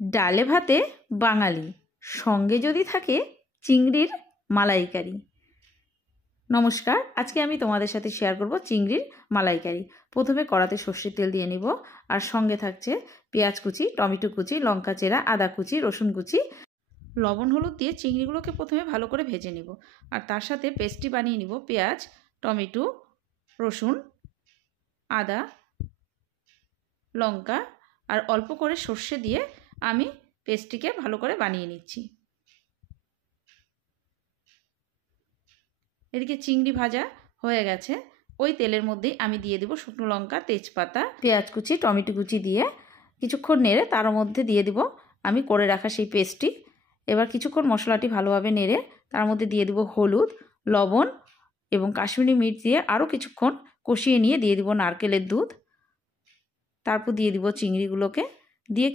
ডালে ভাতে বাঙালি, সঙ্গে যদি থাকে চিংড়ির মালাইকারি। নমস্কার, আজকে আমি তোমাদের সাথে শেয়ার করব চিংড়ির মালাইকারি। প্রথমে কড়াতে সর্ষের তেল দিয়ে নিব, আর সঙ্গে থাকছে পেঁয়াজ কুচি, টমেটো কুচি, লঙ্কা চেরা, আদা কুচি, রসুন কুচি, লবণ হলুদ দিয়ে চিংড়িগুলোকে প্রথমে ভালো করে ভেজে নিব। আর তার সাথে পেস্টটি বানিয়ে নিব পেঁয়াজ, টমেটো, রসুন, আদা, লঙ্কা আর অল্প করে সর্ষে দিয়ে আমি পেস্টটিকে ভালো করে বানিয়ে নিচ্ছি। এদিকে চিংড়ি ভাজা হয়ে গেছে, ওই তেলের মধ্যেই আমি দিয়ে দেব শুকনো লঙ্কা, তেজপাতা, পেঁয়াজ কুচি, টমেটো কুচি দিয়ে কিছুক্ষণ নেড়ে তার মধ্যে দিয়ে দেব আমি করে রাখা সেই পেস্টটি। এবার কিছুক্ষণ মশলাটি ভালোভাবে নেড়ে তার মধ্যে দিয়ে দেব হলুদ, লবণ এবং কাশ্মীরি মির্চ দিয়ে আরও কিছুক্ষণ কষিয়ে নিয়ে দিয়ে দেব নারকেলের দুধ। তারপর দিয়ে দেব চিংড়িগুলোকে, দিয়ে